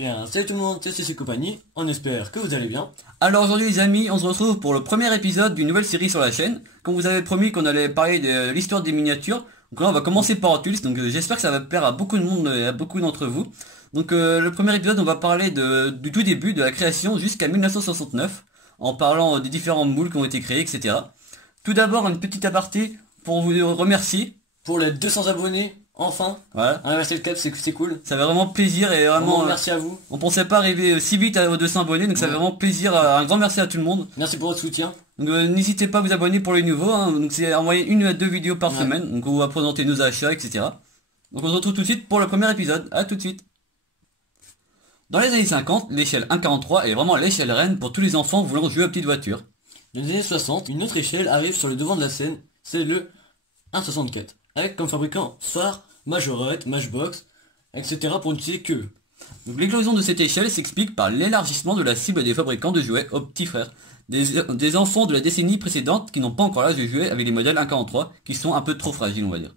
Bien, salut tout le monde, c'est CC Compagnie, on espère que vous allez bien. Alors aujourd'hui les amis, on se retrouve pour le premier épisode d'une nouvelle série sur la chaîne. Comme vous avez promis qu'on allait parler de l'histoire des miniatures. Donc là on va commencer par Hot Wheels, donc j'espère que ça va plaire à beaucoup de monde et à beaucoup d'entre vous. Donc le premier épisode on va parler du tout début, de la création jusqu'à 1969, en parlant des différents moules qui ont été créés, etc. Tout d'abord une petite aparté pour vous remercier. Pour les 200 abonnés, enfin, Voilà. on a passé le cap, c'est cool. Ça fait vraiment plaisir et vraiment... Merci à vous. On pensait pas arriver si vite aux 200 abonnés, donc ça fait vraiment plaisir. Un grand merci à tout le monde. Merci pour votre soutien. Donc n'hésitez pas à vous abonner pour les nouveaux, hein. Donc c'est envoyer 1 à 2 vidéos par semaine, donc on va présenter nos achats, etc. Donc on se retrouve tout de suite pour le premier épisode, à tout de suite. Dans les années 50, l'échelle 1.43 est vraiment l'échelle reine pour tous les enfants voulant jouer aux petites voitures. Dans les années 60, une autre échelle arrive sur le devant de la scène, c'est le 1.64, avec comme fabricant phare, majorette, matchbox, etc. pour ne citer que. Donc l'éclosion de cette échelle s'explique par l'élargissement de la cible des fabricants de jouets aux petits frères. Des enfants de la décennie précédente qui n'ont pas encore l'âge de jouer avec les modèles 1.43 qui sont un peu trop fragiles, on va dire.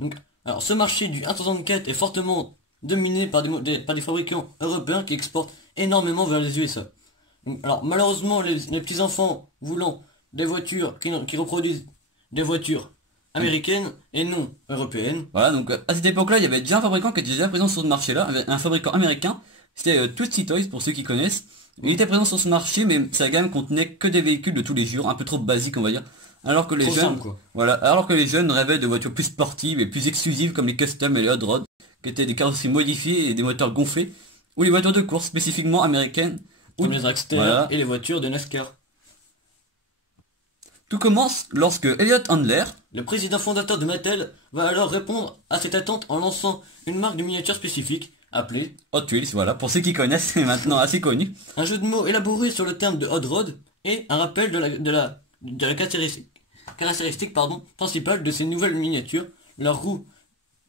Donc, alors ce marché du 1.64 est fortement dominé par des fabricants européens qui exportent énormément vers les USA. Donc, alors malheureusement les petits enfants voulant des voitures qui reproduisent des voitures américaines et non européennes. Voilà, donc à cette époque-là, il y avait déjà un fabricant qui était déjà présent sur ce marché-là, un fabricant américain, c'était Tootsie Toys pour ceux qui connaissent. Il était présent sur ce marché, mais sa gamme contenait que des véhicules de tous les jours, un peu trop basiques on va dire. Alors que les jeunes, simple, quoi. Voilà, alors que les jeunes rêvaient de voitures plus sportives et plus exclusives comme les custom et les hot rod, qui étaient des carrosseries modifiées et des moteurs gonflés, ou les voitures de course spécifiquement américaines, Comme les dragsters voilà. et les voitures de NASCAR. Tout commence lorsque Elliot Handler, Le président fondateur de Mattel va alors répondre à cette attente en lançant une marque de miniature spécifique appelée Hot Wheels, voilà, pour ceux qui connaissent, c'est maintenant assez connu. un jeu de mots élaboré sur le terme de hot rod et un rappel de la caractéristique principale de ces nouvelles miniatures, leur roue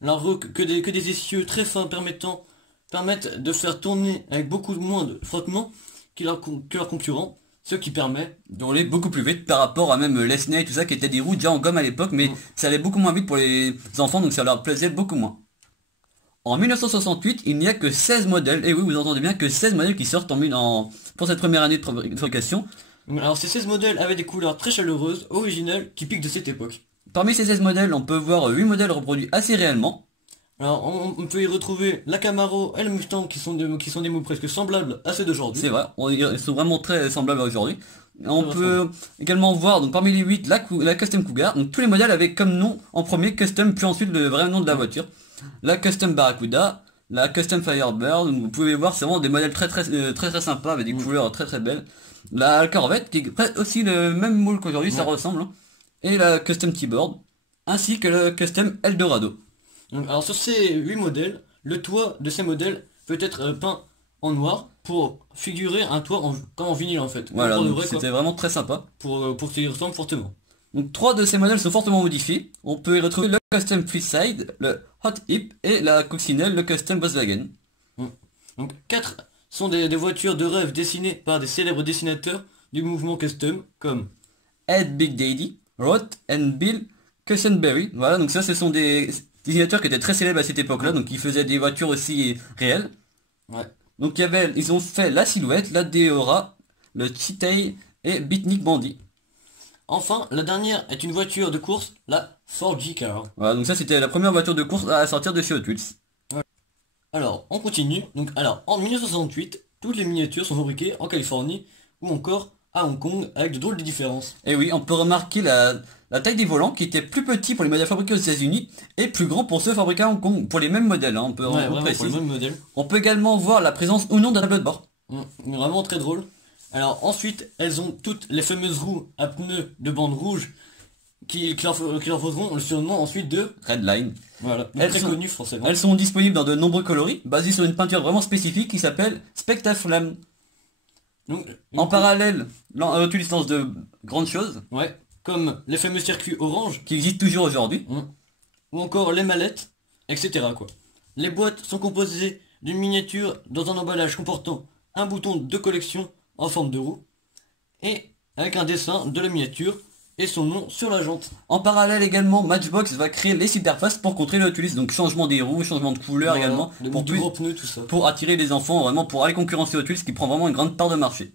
que des essieux très fins permettent de faire tourner avec beaucoup moins de frottement que leurs concurrents, ce qui permet D'rouler beaucoup plus vite par rapport à même l'Esney et tout ça qui étaient des roues déjà en gomme à l'époque, mais ça allait beaucoup moins vite pour les enfants, donc ça leur plaisait beaucoup moins. En 1968, il n'y a que 16 modèles, et oui vous entendez bien, que 16 modèles qui sortent pour cette première année de fabrication. Alors ces 16 modèles avaient des couleurs très chaleureuses, originales, typiques de cette époque. Parmi ces 16 modèles, on peut voir 8 modèles reproduits assez réellement. Alors on peut y retrouver la Camaro et le Mustang qui sont des mots presque semblables à ceux d'aujourd'hui. C'est vrai, ils sont vraiment très semblables à aujourd'hui. On peut également voir donc parmi les 8 la Custom Cougar, donc tous les modèles avaient comme nom en premier Custom puis ensuite le vrai nom de la voiture. La Custom Barracuda, la Custom Firebird, donc vous pouvez voir c'est vraiment des modèles très sympas avec des couleurs très belles. La Corvette qui est aussi le même moule qu'aujourd'hui, ça ressemble. Hein. Et la Custom T-Bird, ainsi que le Custom Eldorado. Donc, alors sur ces 8 modèles, le toit de ces modèles peut être peint en noir pour figurer un toit comme en vinyle en fait. Voilà, c'était vraiment très sympa. Pour qu'il ressemble fortement. Donc 3 de ces modèles sont fortement modifiés. On peut y retrouver le Custom Freeside, le Hot Hip et la coccinelle, le Custom Volkswagen. Donc 4 sont des voitures de rêve dessinées par des célèbres dessinateurs du mouvement custom comme Ed Big Daddy, Roth and Bill Cussenberry. Voilà, donc ça ce sont des dessinateurs qui étaient très célèbres à cette époque-là, donc ils faisaient des voitures aussi réelles. Ouais. Donc ils ont fait la Silhouette, la Deora, le Cheetah et Beatnik Bandy. Enfin, la dernière est une voiture de course, la Ford G-Car. Voilà, donc ça c'était la première voiture de course à sortir de chez Hot Wheels. Alors, on continue. Donc, alors, en 1968, toutes les miniatures sont fabriquées en Californie ou encore à Hong Kong avec de drôles de différences. Et oui, on peut remarquer la taille des volants qui était plus petit pour les modèles fabriqués aux États-Unis et plus grand pour ceux fabriqués à Hong Kong, pour les mêmes modèles, hein, Pour les mêmes modèles. On peut également voir la présence ou non d'un tableau de bord. Vraiment très drôle. Alors ensuite, elles ont toutes les fameuses roues à pneus de bande rouge qui leur feront le surnom ensuite de Redline. Voilà, très connu forcément. Elles sont disponibles dans de nombreux coloris, basés sur une peinture vraiment spécifique qui s'appelle Spectaflamme. Donc, en parallèle, tu licences de grandes choses. Ouais, comme les fameux circuits orange qui existent toujours aujourd'hui. Ou encore les mallettes, etc. quoi. Les boîtes sont composées d'une miniature dans un emballage comportant un bouton de collection en forme de roue et avec un dessin de la miniature et son nom sur la jante. En parallèle également, Matchbox va créer les interfaces pour contrer le Autulis, donc changement des roues, changement de couleur Voilà, également, pour du gros pneu, tout ça. pour attirer les enfants, vraiment pour aller concurrencer Autulis qui prend vraiment une grande part de marché.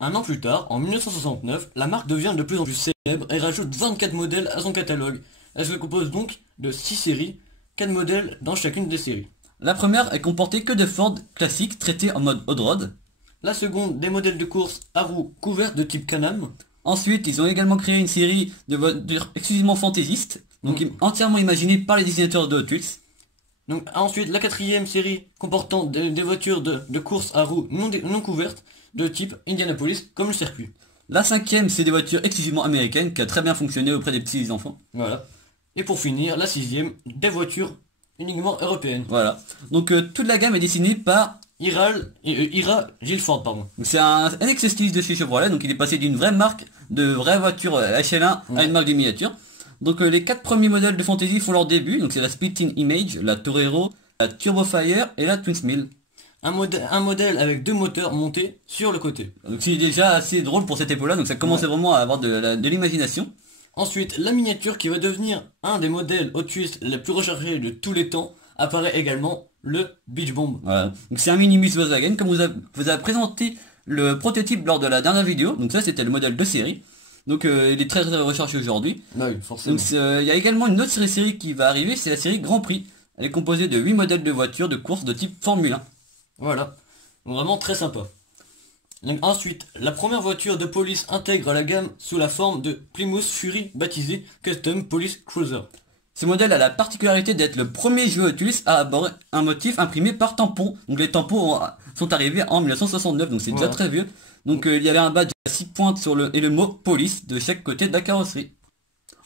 Un an plus tard, en 1969, la marque devient de plus en plus célèbre et rajoute 24 modèles à son catalogue. Elle se compose donc de 6 séries, 4 modèles dans chacune des séries. La première est comportée que de Ford classiques traités en mode hot rod. La seconde, des modèles de course à roues couvertes de type Can-Am. Ensuite, ils ont également créé une série de voitures exclusivement fantaisistes, donc entièrement imaginées par les dessinateurs de Hot Wheels. Donc ensuite, la quatrième série comportant des voitures de course à roues non couvertes de type Indianapolis, comme le circuit. La cinquième, c'est des voitures exclusivement américaines qui a très bien fonctionné auprès des petits enfants. Voilà. Et pour finir, la sixième, des voitures uniquement européennes. Voilà. Donc toute la gamme est dessinée par Ira Gilford, pardon. c'est un ex-styliste de chez Chevrolet, donc il est passé d'une vraie marque de vraie voiture HL1 à une marque de miniature. Donc les 4 premiers modèles de Fantasy font leur début, donc c'est la Speed Teen Image, la Torero, la Turbofire et la Twins Mill. Un modèle avec 2 moteurs montés sur le côté. Donc c'est déjà assez drôle pour cette époque-là, donc ça commençait vraiment à avoir de l'imagination. Ensuite, la miniature qui va devenir un des modèles Hot Wheels les plus recherchés de tous les temps apparaît également le Beach Bomb. Voilà. Donc c'est un minimus Volkswagen, comme vous avez présenté le prototype lors de la dernière vidéo, donc ça c'était le modèle de série. Donc il est très recherché aujourd'hui. Bah oui, forcément. Donc il y a également une autre série qui va arriver, c'est la série Grand Prix. Elle est composée de 8 modèles de voitures de course de type Formule 1. Voilà. Donc, vraiment très sympa. Donc, ensuite, la première voiture de police intègre la gamme sous la forme de Plymouth Fury baptisée Custom Police Cruiser. Ce modèle a la particularité d'être le premier jeu Hot Wheels à avoir un motif imprimé par tampon. Donc les tampons sont arrivés en 1969, donc c'est déjà très vieux. Donc il y avait un badge à 6 pointes et le mot police de chaque côté de la carrosserie.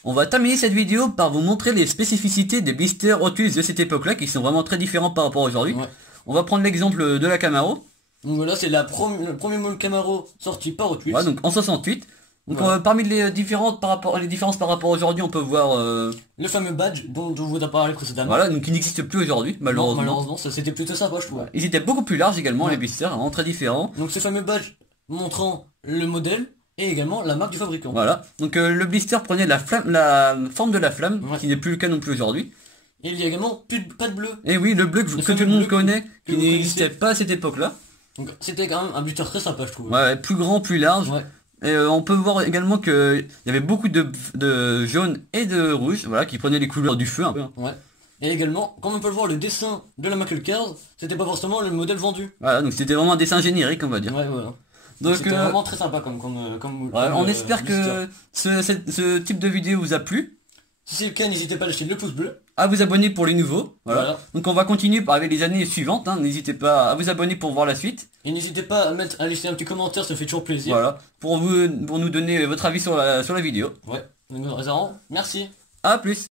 On va terminer cette vidéo par vous montrer les spécificités des blisters Hot Wheels de cette époque-là qui sont vraiment très différents par rapport à aujourd'hui. Ouais. On va prendre l'exemple de la Camaro. Donc voilà, c'est le premier modèle Camaro sorti par Hot Wheels. Ouais, donc en 68. Donc parmi les différences par rapport à aujourd'hui, on peut voir le fameux badge dont je vous ai parlé précédemment. Voilà, donc il n'existe plus aujourd'hui, malheureusement. Non, malheureusement, ça c'était plutôt sympa, je trouve. Ils étaient beaucoup plus larges également, les blisters, vraiment très différents. Donc ce fameux badge montrant le modèle et également la marque du fabricant. Voilà. Donc le blister prenait la forme de la flamme, qui n'est plus le cas non plus aujourd'hui. Et il y a également pas de bleu. Et oui, le bleu que tout le monde connaît, qui n'existait pas à cette époque-là. Donc c'était quand même un blister très sympa, je trouve. Ouais, plus grand, plus large. Ouais. Et on peut voir également que il y avait beaucoup de jaune et de rouge, voilà, qui prenaient les couleurs du feu un peu. Ouais. Et également, comme on peut le voir, le dessin de la Muscle Cars, c'était pas forcément le modèle vendu. Voilà, donc c'était vraiment un dessin générique, on va dire. Ouais, voilà. Donc c'était vraiment très sympa comme on espère que ce type de vidéo vous a plu. Si c'est le cas, n'hésitez pas à lâcher le pouce bleu. À vous abonner pour les nouveaux. Voilà. Donc on va continuer avec les années suivantes. N'hésitez pas à vous abonner pour voir la suite. Et n'hésitez pas à laisser un petit commentaire, ça fait toujours plaisir. Voilà. Pour nous donner votre avis sur la vidéo. Ouais. Merci. À plus.